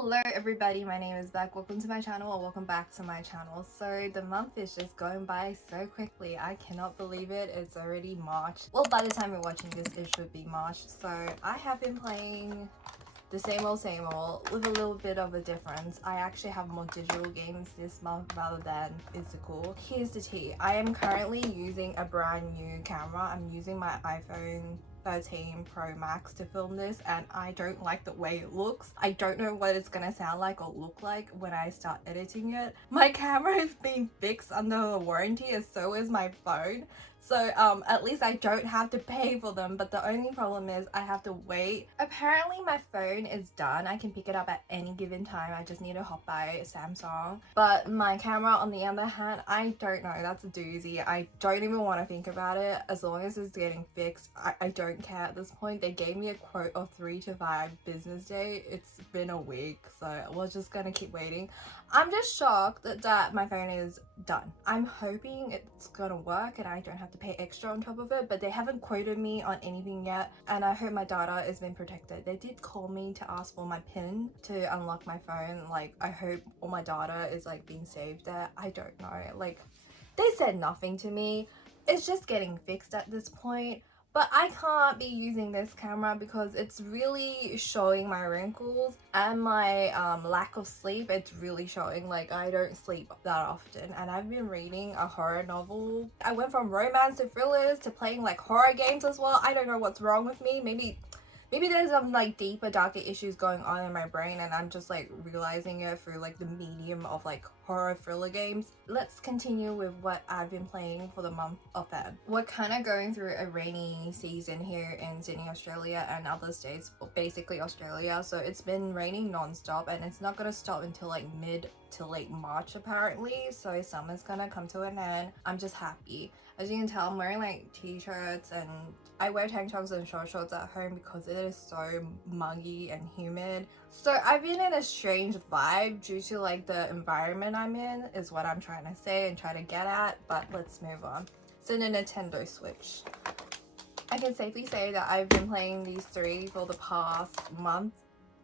Hello everybody, my name is Beck. Welcome to my channel, or welcome back to my channel. So the month is just going by so quickly. I cannot believe it. It's already March. Well, by the time you're watching this, it should be March. So I have been playing the same old with a little bit of a difference. I actually have more digital games this month rather than physical. Here's the tea. I am currently using a brand new camera. I'm using my iPhone 13 Pro Max to film this, and I don't like the way it looks. I don't know what it's gonna sound like or look like when I start editing it. My camera is being fixed under a warranty, and so is my phone. So at least I don't have to pay for them, but the only problem is I have to wait. Apparently my phone is done. I can pick it up at any given time. I just need to hop by Samsung. But my camera, on the other hand, I don't know. That's a doozy. I don't even want to think about it. As long as it's getting fixed, I don't care at this point. They gave me a quote of 3 to 5 business days. It's been a week, so we're just gonna keep waiting. I'm just shocked that my phone is done. I'm hoping it's gonna work and I don't have to pay extra on top of it, but they haven't quoted me on anything yet, and I hope my data has been protected. They did call me to ask for my PIN to unlock my phone. Like, I hope all my data is like being saved there. I don't know. Like, they said nothing to me. It's just getting fixed at this point. But I can't be using this camera because it's really showing my wrinkles and my lack of sleep. It's really showing. Like, I don't sleep that often, and I've been reading a horror novel. I went from romance to thrillers to playing like horror games as well. I don't know what's wrong with me. Maybe there's some like deeper, darker issues going on in my brain, and I'm just like realizing it through like the medium of like horror thriller games. Let's continue with what I've been playing for the month of Feb. We're kind of going through a rainy season here in Sydney, Australia, and other states, basically Australia. So it's been raining non-stop, and it's not gonna stop until like mid to late March apparently. So summer's gonna come to an end. I'm just happy. As you can tell, I'm wearing like t-shirts, and I wear tank tops and short shorts at home because it is so muggy and humid. So I've been in a strange vibe due to like the environment I'm in, is what I'm trying to say and try to get at. But let's move on. So the Nintendo Switch. I can safely say that I've been playing these 3 for the past month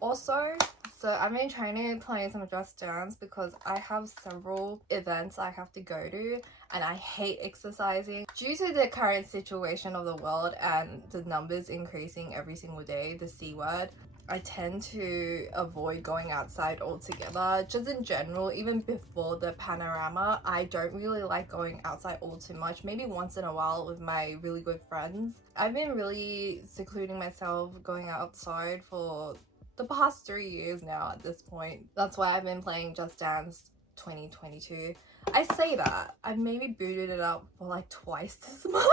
or so. So I've been trying to play some Just Dance because I have several events I have to go to, and I hate exercising. Due to the current situation of the world and the numbers increasing every single day, the C word, I tend to avoid going outside altogether. Just in general, even before the panorama, I don't really like going outside all too much. Maybe once in a while with my really good friends. I've been really secluding myself going outside for the past 3 years now at this point. That's why I've been playing Just Dance 2022. I say that. I've maybe booted it up for like twice this month.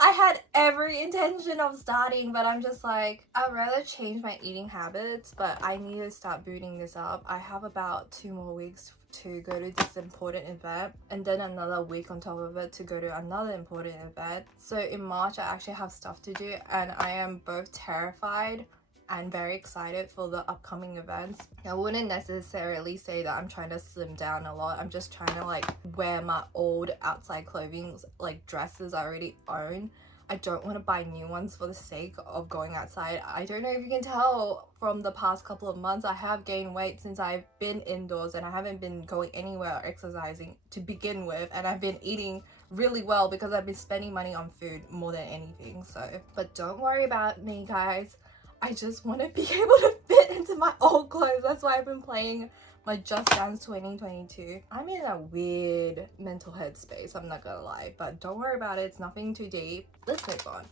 I had every intention of starting, but I'm just like, I'd rather change my eating habits, but I need to start booting this up. I have about 2 more weeks to go to this important event, and then another week on top of it to go to another important event. So in March, I actually have stuff to do, and I am both terrified and very excited for the upcoming events. I wouldn't necessarily say that I'm trying to slim down a lot. I'm just trying to like wear my old outside clothing, like dresses I already own. I don't want to buy new ones for the sake of going outside. I don't know if you can tell from the past couple of months, I have gained weight since I've been indoors, and I haven't been going anywhere or exercising to begin with, and I've been eating really well because I've been spending money on food more than anything. So, but don't worry about me, guys. I just want to be able to fit into my old clothes. That's why I've been playing my Just Dance 2022. I'm in a weird mental headspace, I'm not gonna lie, but don't worry about it. It's nothing too deep. Let's move on.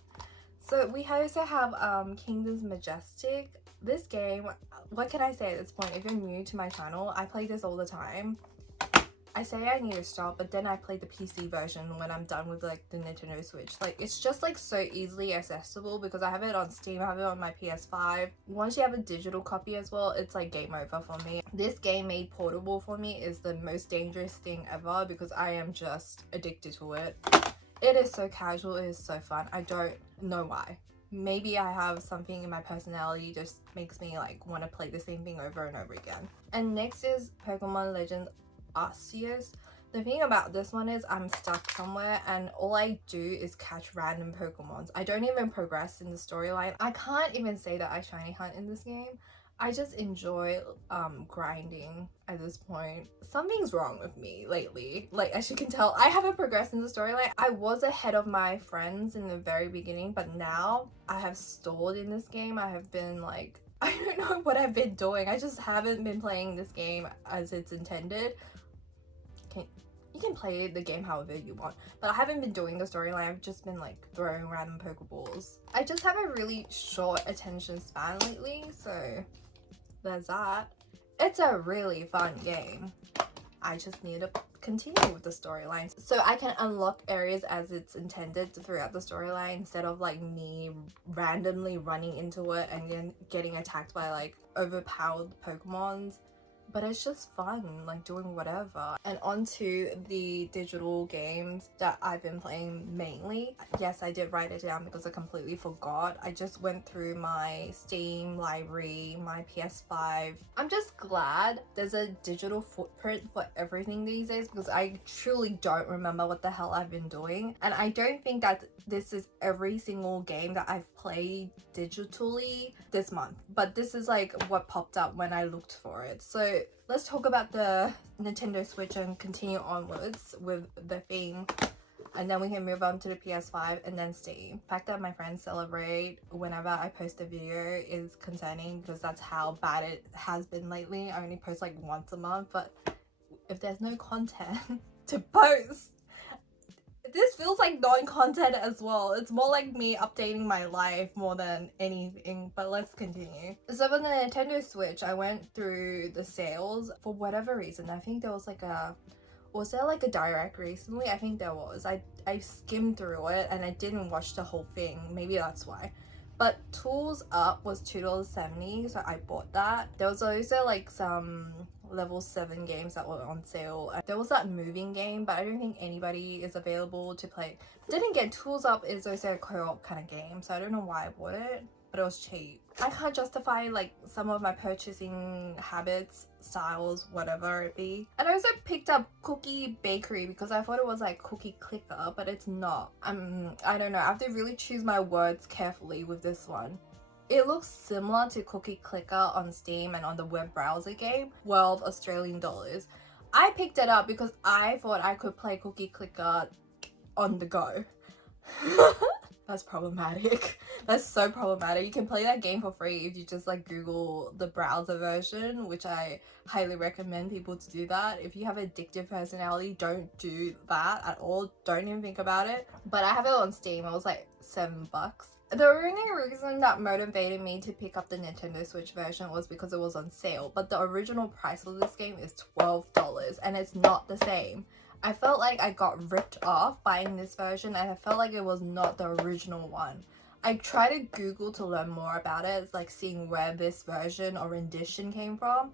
So we also have Kingdom's Majestic. This game, what can I say at this point? If you're new to my channel, I play this all the time. I say I need to stop, but then I play the PC version when I'm done with like the Nintendo Switch. Like, it's just like so easily accessible because I have it on Steam, I have it on my PS5. Once you have a digital copy as well, it's like game over for me. This game made portable for me is the most dangerous thing ever because I am just addicted to it. It is so casual, it is so fun. I don't know why. Maybe I have something in my personality just makes me like want to play the same thing over and over again. And next is Pokemon Legends Arceus. The thing about this one is I'm stuck somewhere and all I do is catch random Pokemons. I don't even progress in the storyline. I can't even say that I shiny hunt in this game. I just enjoy grinding at this point. Something's wrong with me lately. Like, as you can tell, I haven't progressed in the storyline. I was ahead of my friends in the very beginning, but now I have stalled in this game. I have been like, I don't know what I've been doing. I just haven't been playing this game as it's intended. You can play the game however you want, but I haven't been doing the storyline. I've just been like throwing random Pokeballs. I just have a really short attention span lately, so there's that. It's a really fun game. I just need to continue with the storyline so I can unlock areas as it's intended throughout the storyline, instead of like me randomly running into it and then getting attacked by like overpowered Pokemons. But it's just fun, like doing whatever. And onto the digital games that I've been playing mainly. Yes, I did write it down because I completely forgot. I just went through my Steam library, my PS5. I'm just glad there's a digital footprint for everything these days, because I truly don't remember what the hell I've been doing. And I don't think that this is every single game that I've played digitally this month, but this is like what popped up when I looked for it. So let's talk about the Nintendo Switch and continue onwards with the theme, and then we can move on to the PS5 and then Steam. The fact that my friends celebrate whenever I post a video is concerning, because that's how bad it has been lately. I only post like once a month, but if there's no content to post, this feels like non-content as well. It's more like me updating my life more than anything, but let's continue. So for the Nintendo Switch, I went through the sales for whatever reason. I think there was like was there like a direct recently? I think there was. I skimmed through it and I didn't watch the whole thing. Maybe that's why. But Tools Up was $2.70, so I bought that. There was also like some level 7 games that were on sale. There was that moving game, but I don't think anybody is available to play. Didn't get Tools Up is also a co-op kind of game, so I don't know why I bought it, but it was cheap. I can't justify like some of my purchasing habits, styles, whatever it be. And I also picked up Cookie Bakery because I thought it was like Cookie Clicker, but it's not. I don't know, I have to really choose my words carefully with this one. It looks similar to Cookie Clicker on Steam and on the web browser game, 12 Australian dollars. I picked it up because I thought I could play Cookie Clicker on the go. That's problematic. That's so problematic. You can play that game for free if you just like Google the browser version, which I highly recommend people to do that. If you have addictive personality, don't do that at all. Don't even think about it. But I have it on Steam. It was like $7. The only reason that motivated me to pick up the Nintendo Switch version was because it was on sale, but the original price of this game is $12 and it's not the same. I felt like I got ripped off buying this version and I felt like it was not the original one. I tried to Google to learn more about it, it's like seeing where this version or rendition came from,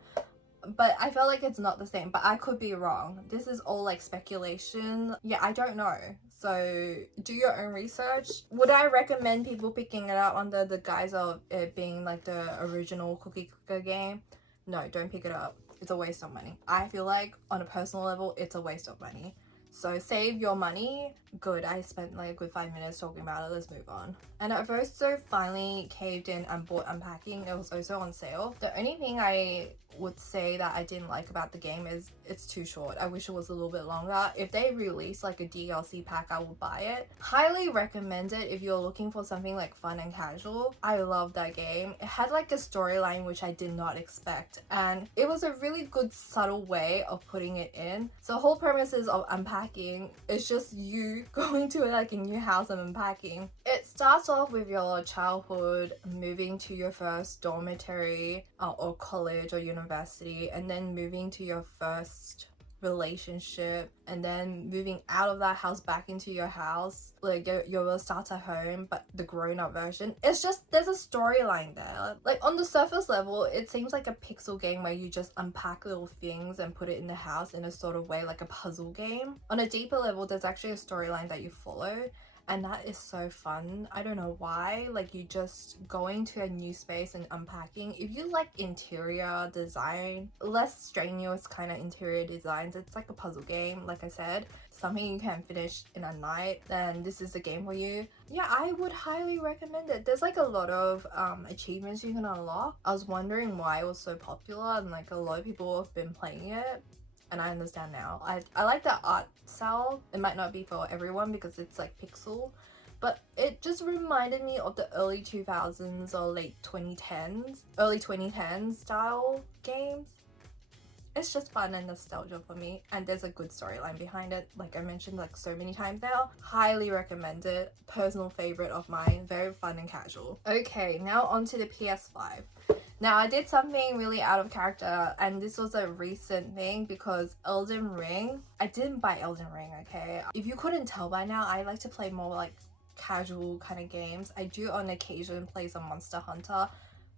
but I felt like it's not the same, but I could be wrong. This is all like speculation. Yeah, I don't know. So do your own research. Would I recommend people picking it up under the guise of it being like the original Cookie Clicker game? No, don't pick it up. It's a waste of money. I feel like on a personal level, it's a waste of money. So save your money. Good, I spent like a good 5 minutes talking about it. Let's move on. And I've also finally caved in and bought Unpacking. It was also on sale. The only thing I would say that I didn't like about the game is it's too short. I wish it was a little bit longer. If they release like a DLC pack, I will buy it. Highly recommend it if you're looking for something like fun and casual. I love that game. It had like a storyline which I did not expect, and it was a really good subtle way of putting it in. So the whole premises of Unpacking is just you going to like a new house and unpacking. It starts off with your childhood, moving to your first dormitory or college or university, and then moving to your first relationship, and then moving out of that house back into your house, like your starter home, but the grown-up version. It's just, there's a storyline there. Like on the surface level, it seems like a pixel game where you just unpack little things and put it in the house in a sort of way, like a puzzle game. On a deeper level, there's actually a storyline that you follow, and that is so fun. I don't know why, like you just going to a new space and unpacking. If you like interior design, less strenuous kind of interior designs, it's like a puzzle game, like I said, something you can finish in a night, then this is the game for you. Yeah, I would highly recommend it. There's like a lot of achievements you can unlock. I was wondering why it was so popular, and like a lot of people have been playing it, and I understand now. I like the art style. It might not be for everyone because it's like pixel, but it just reminded me of the early 2000s or late 2010s, early 2010s style games. It's just fun and nostalgia for me, and there's a good storyline behind it, like I mentioned like so many times now. Highly recommend it. Personal favorite of mine. Very fun and casual. Okay, now onto the PS5. Now I did something really out of character, and this was a recent thing because Elden Ring, I didn't buy Elden Ring, okay? If you couldn't tell by now, I like to play more like casual kind of games. I do on occasion play some Monster Hunter,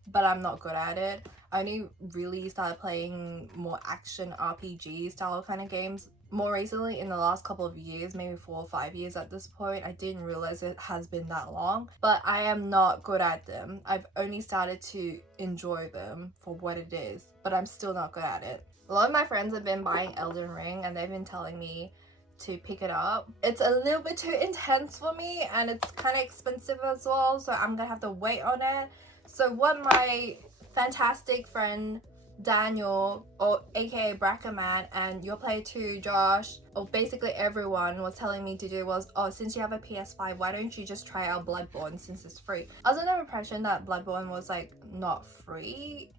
but I'm not good at it. I only really started playing more action RPG style kind of games more recently in the last couple of years, maybe 4 or 5 years at this point. I didn't realize it has been that long, but I am not good at them. I've only started to enjoy them for what it is, but I'm still not good at it. A lot of my friends have been buying Elden Ring and they've been telling me to pick it up. It's a little bit too intense for me, and it's kind of expensive as well, so I'm gonna have to wait on it. So what my fantastic friend Daniel, or aka Brackerman, and your play too Josh, or basically everyone was telling me to do was, oh, since you have a PS5, why don't you just try out Bloodborne since it's free? I was under the impression that Bloodborne was like not free,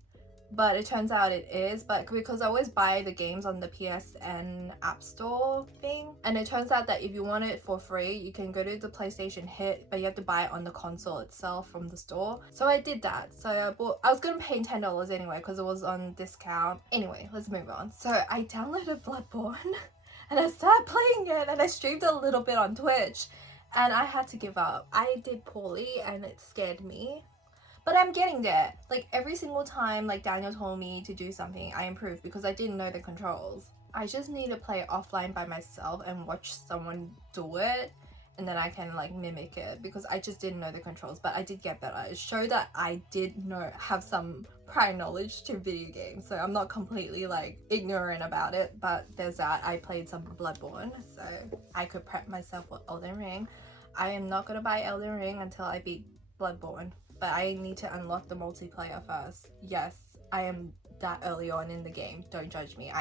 but it turns out it is. But because I always buy the games on the PSN App Store thing, and it turns out that if you want it for free, you can go to the PlayStation Hit, but you have to buy it on the console itself from the store. So I did that. So I was gonna pay $10 anyway because it was on discount. Anyway, let's move on. So I downloaded Bloodborne and I started playing it, and I streamed a little bit on Twitch, and I had to give up. I did poorly and it scared me. But I'm getting there. Like every single time like Daniel told me to do something, I improved because I didn't know the controls. I just need to play offline by myself and watch someone do it, and then I can like mimic it because I just didn't know the controls. But I did get better. It showed that I did have some prior knowledge to video games, so I'm not completely like ignorant about it. But there's that. I played some Bloodborne so I could prep myself for Elden Ring. I am not gonna buy Elden Ring until I beat Bloodborne, but I need to unlock the multiplayer first. Yes, I am that early on in the game. Don't judge me.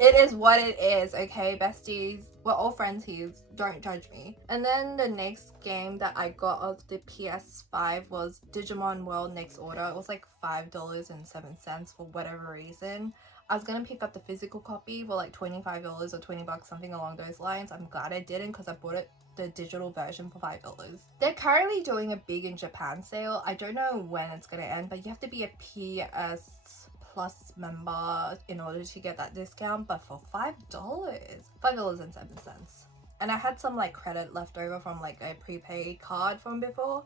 It is what it is, okay, besties? We're all friends here. Don't judge me. And then the next game that I got of the PS5 was Digimon World Next Order. It was like $5.07 for whatever reason. I was gonna pick up the physical copy for like $25 or $20, something along those lines. I'm glad I didn't because I bought it the digital version for $5. They're currently doing a big in Japan sale. I don't know when it's gonna end, but you have to be a PS Plus member in order to get that discount, but for $5.07. And I had some like credit left over from like a prepaid card from before,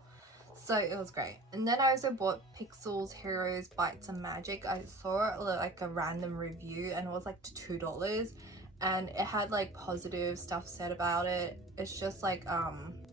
so it was great. And then I also bought Pixels Heroes Bites and Magic. I saw like a random review and it was like $2, and it had like positive stuff said about it. It's just like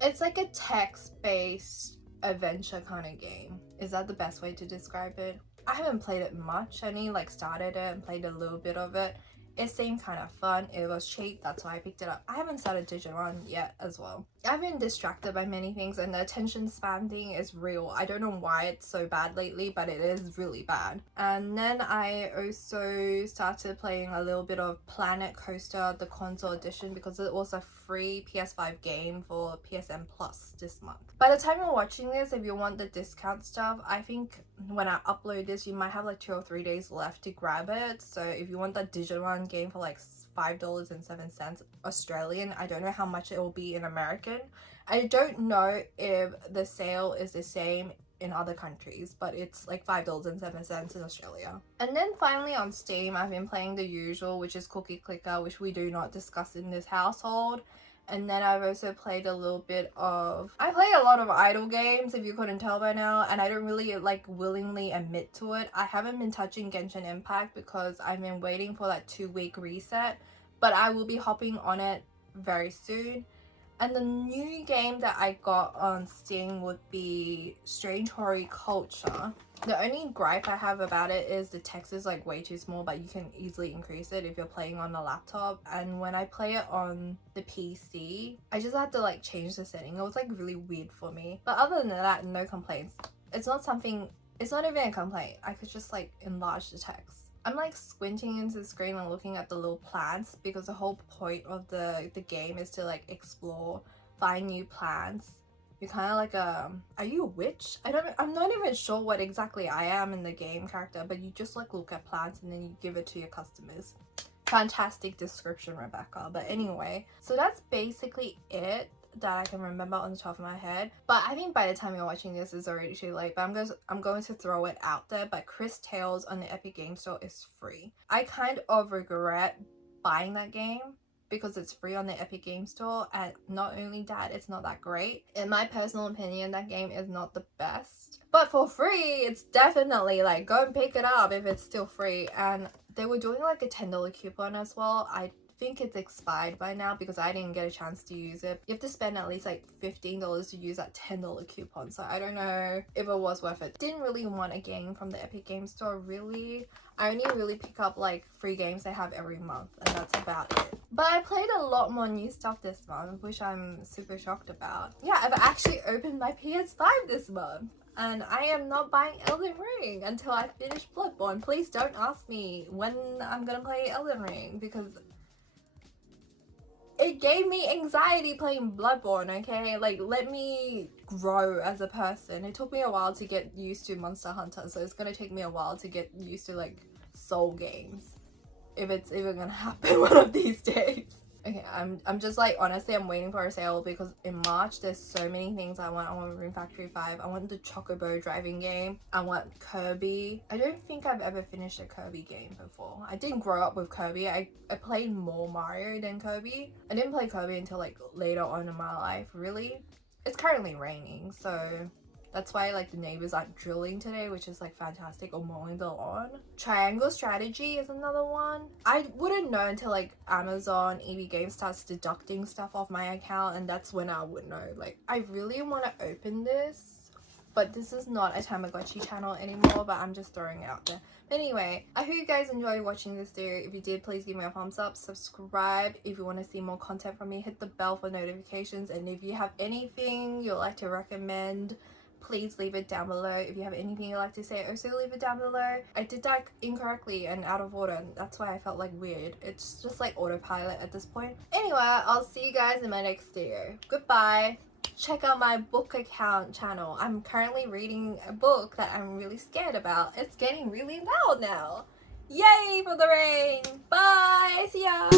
it's like a text-based adventure kind of game. Is that the best way to describe it? I haven't played it much. I only like started it and played a little bit of it. It seemed kind of fun. It was cheap, that's why I picked it up. I haven't started Digimon yet as well. I've been distracted by many things, and the attention span thing is real. I don't know why it's so bad lately, but it is really bad. And then I also started playing a little bit of Planet Coaster, the console edition, because it was a free PS5 game for PSN Plus this month. By the time you're watching this, if you want the discount stuff, I think when I upload this, you might have like 2 or 3 days left to grab it. So if you want that Digimon game for like $5.07 Australian, I don't know how much it will be in American. I don't know if the sale is the same in other countries, but it's like $5.07 in Australia. And then finally on Steam, I've been playing the usual, which is Cookie Clicker, which we do not discuss in this household. And then I've also played a little bit of, I play a lot of idle games if you couldn't tell by now, and I don't really like willingly admit to it. I haven't been touching Genshin Impact because I've been waiting for that 2-week reset, but I will be hopping on it very soon. And the new game that I got on Steam would be Strange Horticulture. The only gripe I have about it is the text is like way too small, but you can easily increase it if you're playing on a laptop. And when I play it on the PC, I just had to like change the setting. It was like really weird for me. But other than that, no complaints. It's not even a complaint. I could just like enlarge the text. I'm like squinting into the screen and looking at the little plants because the whole point of the game is to like explore, find new plants. You're kind of like are you a witch? I'm not even sure what exactly I am in the game character, but you just like look at plants and then you give it to your customers. Fantastic description, Rebecca. But anyway, so that's basically it that I can remember on the top of my head. But I think by the time you're watching this it's already too late, but I'm going to throw it out there. But Chris Tales on the Epic Game Store is free. I kind of regret buying that game because it's free on the Epic Game Store, and not only that, it's not that great. In my personal opinion, that game is not the best, but for free it's definitely like go and pick it up if it's still free. And they were doing like a $10 coupon as well. I think it's expired by now because I didn't get a chance to use it. You have to spend at least like $15 to use that $10 coupon, so I don't know if it was worth it. Didn't really want a game from the Epic Game Store really. I only really pick up like free games they have every month, and that's about it. But I played a lot more new stuff this month, which I'm super shocked about. Yeah, I've actually opened my PS5 this month, and I am not buying Elden Ring until I finish Bloodborne. Please don't ask me when I'm gonna play Elden Ring because it gave me anxiety playing Bloodborne, okay? Like, let me grow as a person. It took me a while to get used to Monster Hunter, so it's gonna take me a while to get used to like soul games, if it's even gonna happen one of these days. Okay, I'm just like, honestly, I'm waiting for a sale because in March there's so many things I want. I want Rune Factory 5, I want the Chocobo driving game, I want Kirby. I don't think I've ever finished a Kirby game before. I didn't grow up with Kirby. I played more Mario than Kirby. I didn't play Kirby until like later on in my life, really. It's currently raining, so that's why like the neighbors aren't drilling today, which is like fantastic, or mowing the lawn. Triangle Strategy is another one. I wouldn't know until like Amazon EB Games starts deducting stuff off my account, and that's when I would know. Like, I really want to open this, but this is not a Tamagotchi channel anymore, but I'm just throwing it out there. Anyway, I hope you guys enjoyed watching this video. If you did, please give me a thumbs up, subscribe if you want to see more content from me, hit the bell for notifications, and if you have anything you'd like to recommend, please leave it down below. If you have anything you'd like to say, also leave it down below. I did that incorrectly and out of order, and that's why I felt like weird. It's just like autopilot at this point. Anyway, I'll see you guys in my next video. Goodbye. Check out my book account channel. I'm currently reading a book that I'm really scared about. It's getting really loud now. Yay for the rain. Bye. See ya.